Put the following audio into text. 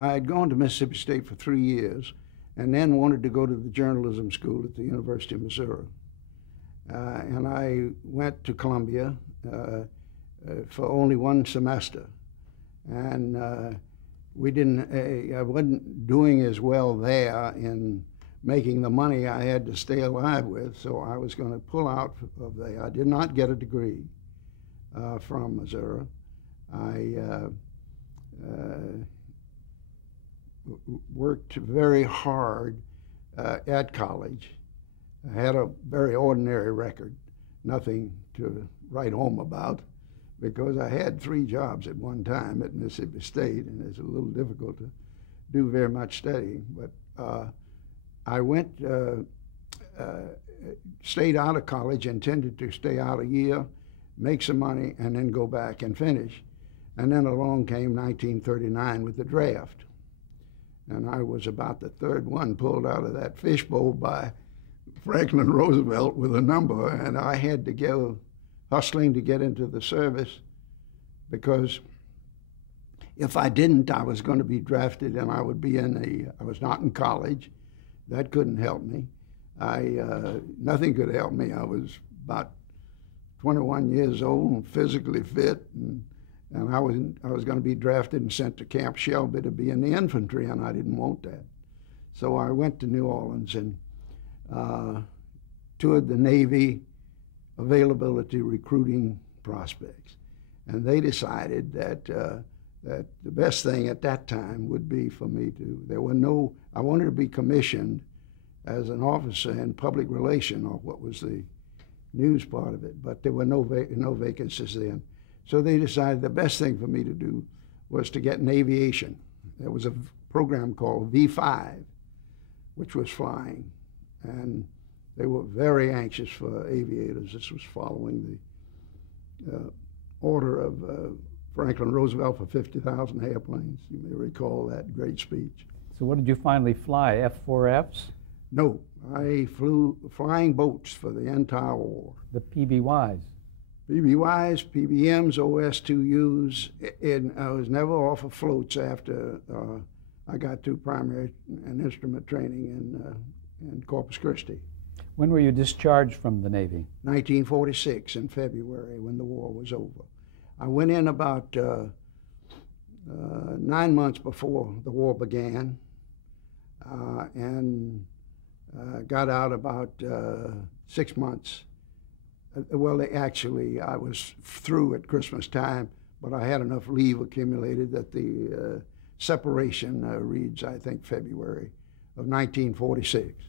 I had gone to Mississippi State for 3 years and then wanted to go to the journalism school at the University of Missouri. And I went to Columbia for only one semester. And we didn't, I wasn't doing as well there in making the money I had to stay alive with, so I was going to pull out of there. I did not get a degree from Missouri. I worked very hard at college. I had a very ordinary record, nothing to write home about, because I had 3 jobs at one time at Mississippi State, and it's a little difficult to do very much studying. But I went, stayed out of college, intended to stay out a year, make some money, and then go back and finish. And then along came 1939 with the draft. And I was about the 3rd one pulled out of that fishbowl by Franklin Roosevelt with a number, and I had to go hustling to get into the service, because if I didn't, I was going to be drafted and I would be I was not in college. That couldn't help me. Nothing could help me. I was about 21 years old and physically fit, and I was going to be drafted and sent to Camp Shelby to be in the infantry, and I didn't want that. So I went to New Orleans and toured the Navy availability recruiting prospects. And they decided that that the best thing at that time would be for me to, I wanted to be commissioned as an officer in public relation, or what was the news part of it, but there were no vacancies then. So they decided the best thing for me to do was to get in aviation. There was a program called V5, which was flying, and they were very anxious for aviators. This was following the order of Franklin Roosevelt for 50,000 airplanes. You may recall that great speech. So what did you finally fly, F-4Fs? No, I flew flying boats for the entire war. The PBYs? PBYs, PBMs, OS-2Us, and I was never off of floats after I got through primary and instrument training in Corpus Christi. When were you discharged from the Navy? 1946 in February, when the war was over. I went in about 9 months before the war began, and got out about 6 months. Well, actually, I was through at Christmas time, but I had enough leave accumulated that the separation reads, I think, February of 1946.